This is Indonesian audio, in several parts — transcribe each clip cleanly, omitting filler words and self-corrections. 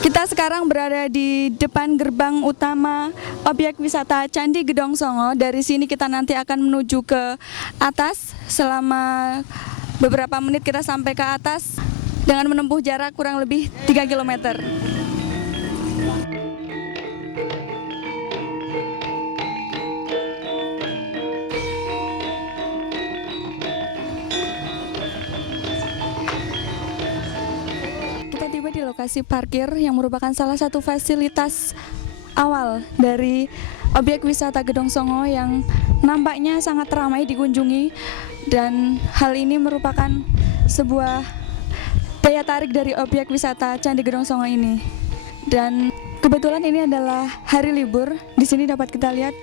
Kita sekarang berada di depan gerbang utama objek wisata Candi Gedong Songo. Dari sini kita nanti akan menuju ke atas. Selama beberapa menit kita sampai ke atas dengan menempuh jarak kurang lebih 3 km. Kita tiba di lokasi parkir yang merupakan salah satu fasilitas awal dari objek wisata Gedong Songo yang nampaknya sangat ramai dikunjungi, dan hal ini merupakan sebuah daya tarik dari objek wisata Candi Gedong Songo ini. Dan kebetulan ini adalah hari libur. Di sini dapat kita lihat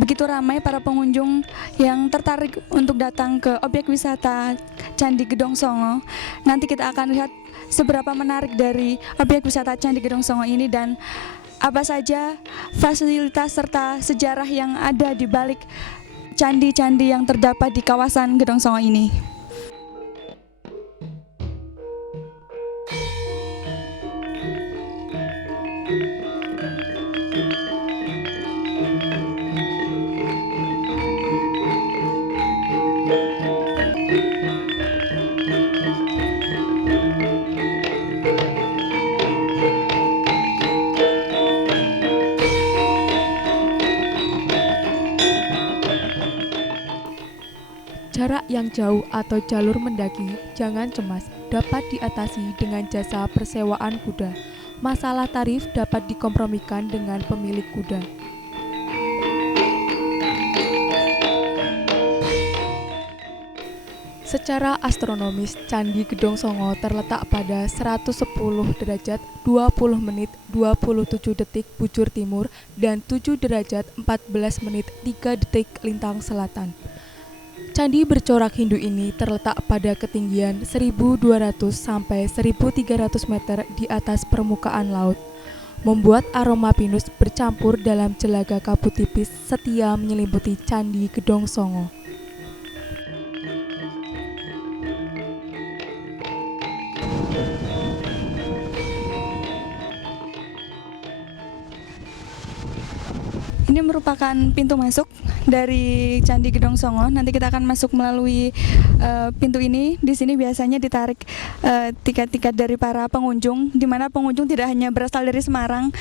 begitu ramai para pengunjung yang tertarik untuk datang ke objek wisata Candi Gedong Songo. Nanti kita akan lihat seberapa menarik dari objek wisata Candi Gedong Songo ini dan apa saja fasilitas serta sejarah yang ada di balik candi-candi yang terdapat di kawasan Gedong Songo ini. Jarak yang jauh atau jalur mendaki, jangan cemas, dapat diatasi dengan jasa persewaan kuda. Masalah tarif dapat dikompromikan dengan pemilik kuda. Secara astronomis, Candi Gedong Songo terletak pada 110 derajat 20 menit 27 detik bujur timur dan 7 derajat 14 menit 3 detik lintang selatan. Candi bercorak Hindu ini terletak pada ketinggian 1.200 sampai 1.300 meter di atas permukaan laut, membuat aroma pinus bercampur dalam jelaga kabut tipis setia menyelimuti Candi Gedong Songo. Ini merupakan pintu masuk dari Candi Gedong Songo. Nanti kita akan masuk melalui pintu ini. Di sini biasanya ditarik tiket-tiket dari para pengunjung, di mana pengunjung tidak hanya berasal dari Semarang,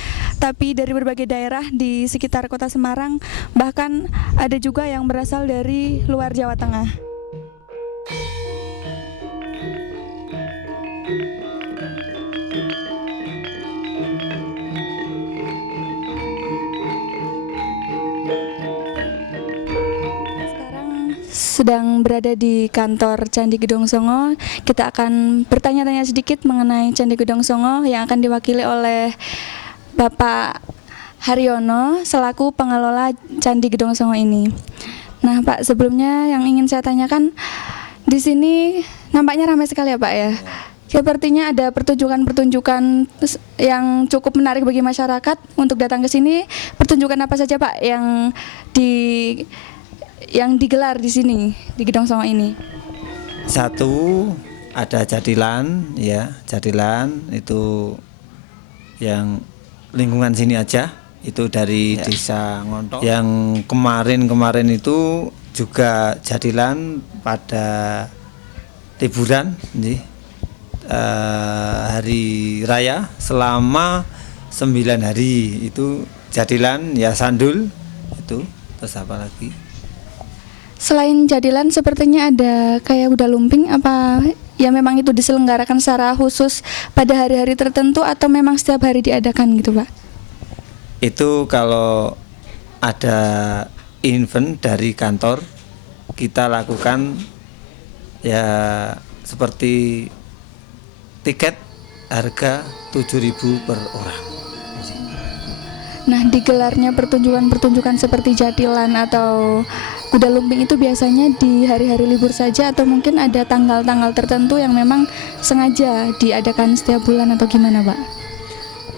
tapi dari berbagai daerah di sekitar kota Semarang. Bahkan ada juga yang berasal dari luar Jawa Tengah. Sedang berada di kantor Candi Gedong Songo. Kita akan bertanya-tanya sedikit mengenai Candi Gedong Songo yang akan diwakili oleh Bapak Haryono selaku pengelola Candi Gedong Songo ini. Nah, Pak, sebelumnya yang ingin saya tanyakan, di sini nampaknya ramai sekali ya, Pak ya. Sepertinya ada pertunjukan-pertunjukan yang cukup menarik bagi masyarakat untuk datang ke sini. Pertunjukan apa saja, Pak, yang digelar di sini di Gedong Songo ini? Satu, ada jadilan, ya, jadilan itu yang lingkungan sini aja, itu dari desa Ngontok. Yang kemarin itu juga jadilan pada liburan, hari raya selama 9 hari itu jadilan, ya sandul itu. Terus apa lagi? Selain jadilan, sepertinya ada kayak kuda lumping, apa ya memang itu diselenggarakan secara khusus pada hari-hari tertentu atau memang setiap hari diadakan gitu, Pak? Itu kalau ada event dari kantor kita lakukan, ya seperti tiket harga 7.000 per orang. Nah, digelarnya pertunjukan-pertunjukan seperti jadilan atau kuda lumping itu biasanya di hari-hari libur saja atau mungkin ada tanggal-tanggal tertentu yang memang sengaja diadakan setiap bulan atau gimana, Pak?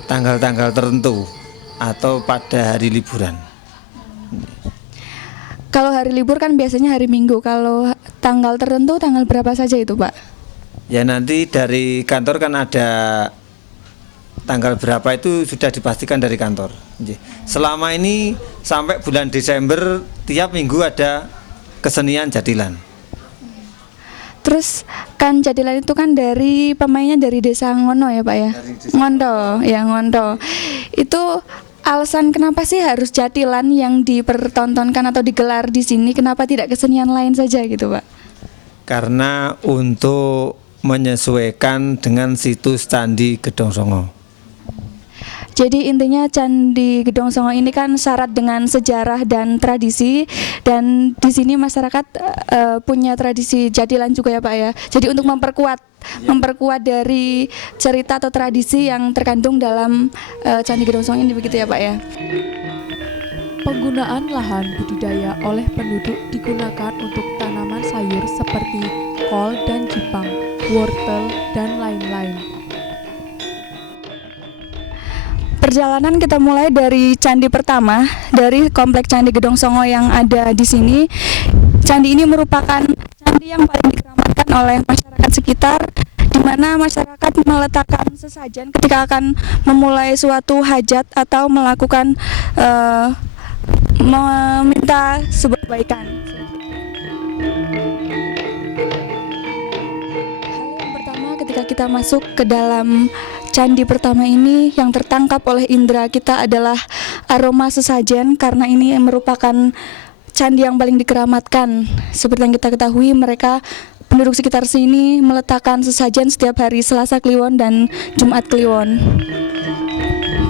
Tanggal-tanggal tertentu atau pada hari liburan. Kalau hari libur kan biasanya hari Minggu. Kalau tanggal tertentu tanggal berapa saja itu, Pak? Ya nanti dari kantor kan ada tanggal berapa itu sudah dipastikan dari kantor. Nggih. Selama ini sampai bulan Desember tiap minggu ada kesenian jadilan. Terus kan Jadilan itu kan dari pemainnya dari desa Ngono ya Pak ya? Dari desa Ngondo, ya Ngondo. Itu alasan kenapa sih harus Jadilan yang dipertontonkan atau digelar di sini? Kenapa tidak kesenian lain saja gitu Pak? Karena untuk menyesuaikan dengan situs Candi Gedong Songo. Jadi intinya Candi Gedong Songo ini kan syarat dengan sejarah dan tradisi, dan di sini masyarakat punya tradisi jadilan juga ya Pak ya. Jadi untuk memperkuat dari cerita atau tradisi yang terkandung dalam Candi Gedong Songo ini, begitu ya Pak ya. Penggunaan lahan budidaya oleh penduduk digunakan untuk tanaman sayur seperti kol dan jipang, wortel, dan lain-lain. Perjalanan kita mulai dari candi pertama, dari kompleks Candi Gedong Songo yang ada di sini. Candi ini merupakan candi yang paling dikeramatkan oleh masyarakat sekitar, di mana masyarakat meletakkan sesajen ketika akan memulai suatu hajat atau melakukan meminta sebuah kebaikan. Hal yang pertama ketika kita masuk ke dalam candi pertama ini, yang tertangkap oleh indera kita adalah aroma sesajen, karena ini merupakan candi yang paling dikeramatkan. Seperti yang kita ketahui, mereka penduduk sekitar sini meletakkan sesajen setiap hari Selasa Kliwon dan Jumat Kliwon.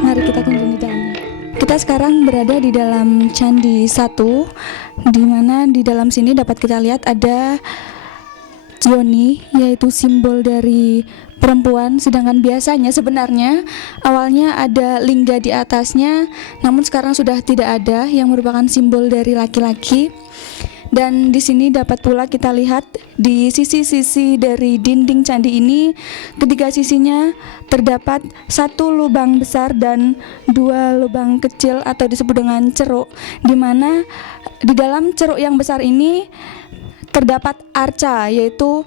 Mari kita kunjungi dalamnya. Kita sekarang berada di dalam Candi 1, di mana di dalam sini dapat kita lihat ada Yoni, yaitu simbol dari perempuan, sedangkan biasanya sebenarnya awalnya ada lingga di atasnya, namun sekarang sudah tidak ada, yang merupakan simbol dari laki-laki. Dan di sini dapat pula kita lihat di sisi-sisi dari dinding candi ini, ketiga sisinya terdapat satu lubang besar dan dua lubang kecil atau disebut dengan ceruk, di mana di dalam ceruk yang besar ini terdapat arca, yaitu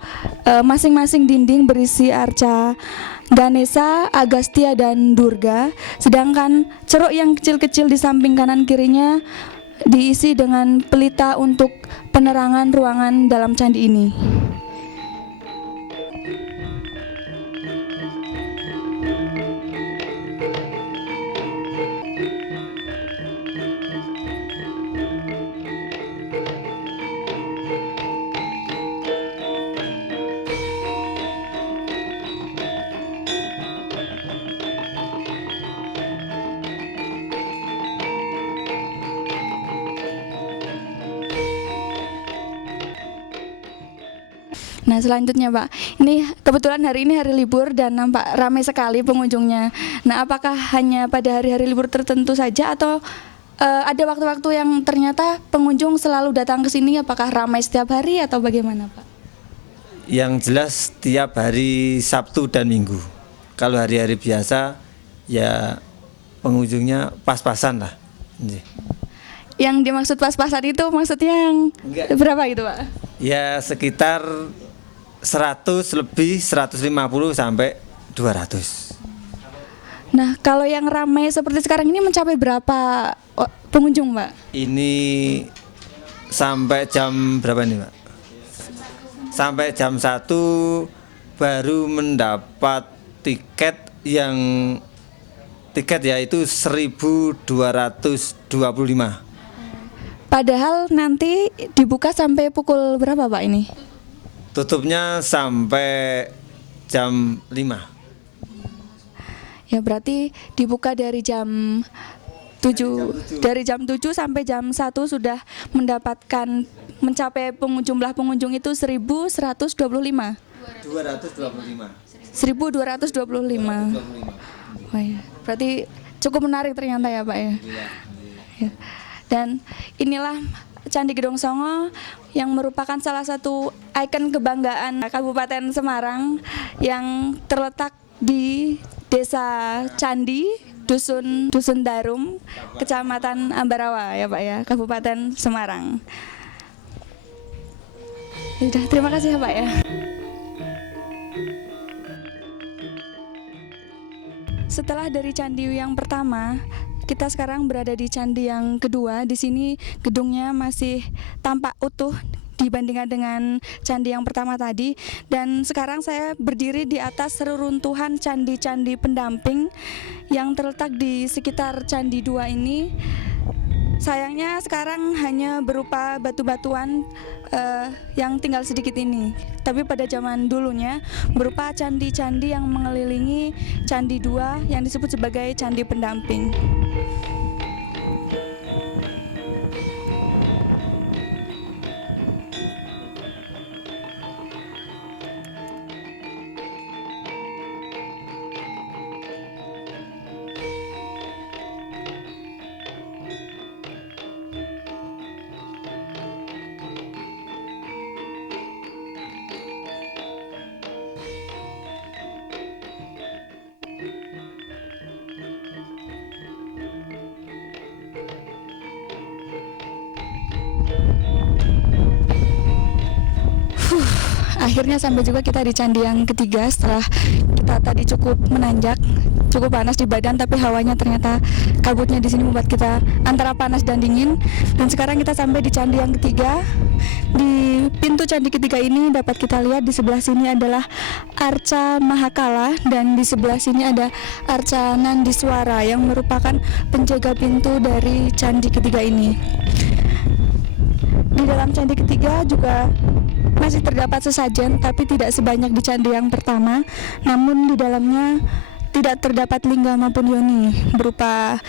masing-masing dinding berisi arca Ganesha, Agastya, dan Durga. Sedangkan ceruk yang kecil-kecil di samping kanan kirinya diisi dengan pelita untuk penerangan ruangan dalam candi ini. Nah selanjutnya Pak, ini kebetulan hari ini hari libur dan nampak ramai sekali pengunjungnya. Nah apakah hanya pada hari-hari libur tertentu saja atau ada waktu-waktu yang ternyata pengunjung selalu datang ke sini? Apakah ramai setiap hari atau bagaimana Pak? Yang jelas tiap hari Sabtu dan Minggu. Kalau hari-hari biasa ya pengunjungnya pas-pasan lah. Nggih. Yang dimaksud pas-pasan itu maksudnya yang berapa gitu Pak? Ya sekitar 100 lebih, 150 sampai 200. Nah kalau yang ramai seperti sekarang ini mencapai berapa pengunjung Pak? Ini sampai jam berapa nih Pak? Sampai jam 1 baru mendapat tiket yaitu 1.225. Padahal nanti dibuka sampai pukul berapa Pak ini? Tutupnya sampai jam 5. Ya berarti dibuka dari jam 7. Dari jam 7 sampai jam 1 sudah mencapai jumlah pengunjung itu 1.125. 225. 1.225. Oh ya, berarti cukup menarik ternyata ya Pak ya. Ya. Dan inilah Candi Gedong Songo yang merupakan salah satu ikon kebanggaan Kabupaten Semarang yang terletak di Desa Candi, Dusun Darum, Kecamatan Ambarawa ya Pak ya, Kabupaten Semarang. Sudah, terima kasih ya Pak ya. Setelah dari candi yang pertama, kita sekarang berada di candi yang kedua. Di sini gedungnya masih tampak utuh dibandingkan dengan candi yang pertama tadi. Dan sekarang saya berdiri di atas reruntuhan candi-candi pendamping yang terletak di sekitar candi 2 ini. Sayangnya sekarang hanya berupa batu-batuan yang tinggal sedikit ini. Tapi pada zaman dulunya berupa candi-candi yang mengelilingi candi 2 yang disebut sebagai candi pendamping. Akhirnya sampai juga kita di candi yang ketiga setelah kita tadi cukup menanjak, cukup panas di badan, tapi hawanya ternyata kabutnya di sini membuat kita antara panas dan dingin. Dan sekarang kita sampai di candi yang ketiga. Di pintu candi ketiga ini dapat kita lihat di sebelah sini adalah Arca Mahakala dan di sebelah sini ada Arca Nandiswara yang merupakan penjaga pintu dari candi ketiga ini. Di dalam candi ketiga juga masih terdapat sesajen, tapi tidak sebanyak di candi yang pertama. Namun di dalamnya tidak terdapat lingga maupun yoni berupa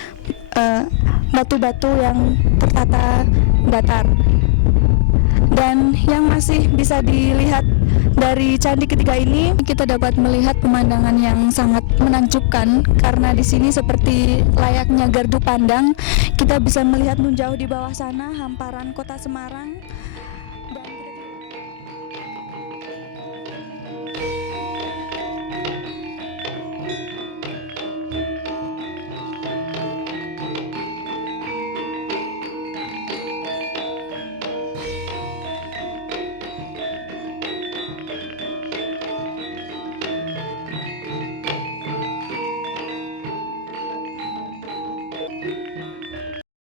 batu-batu yang tertata datar. Dan yang masih bisa dilihat dari candi ketiga ini, kita dapat melihat pemandangan yang sangat menakjubkan karena di sini seperti layaknya gardu pandang, kita bisa melihat menjauh di bawah sana hamparan kota Semarang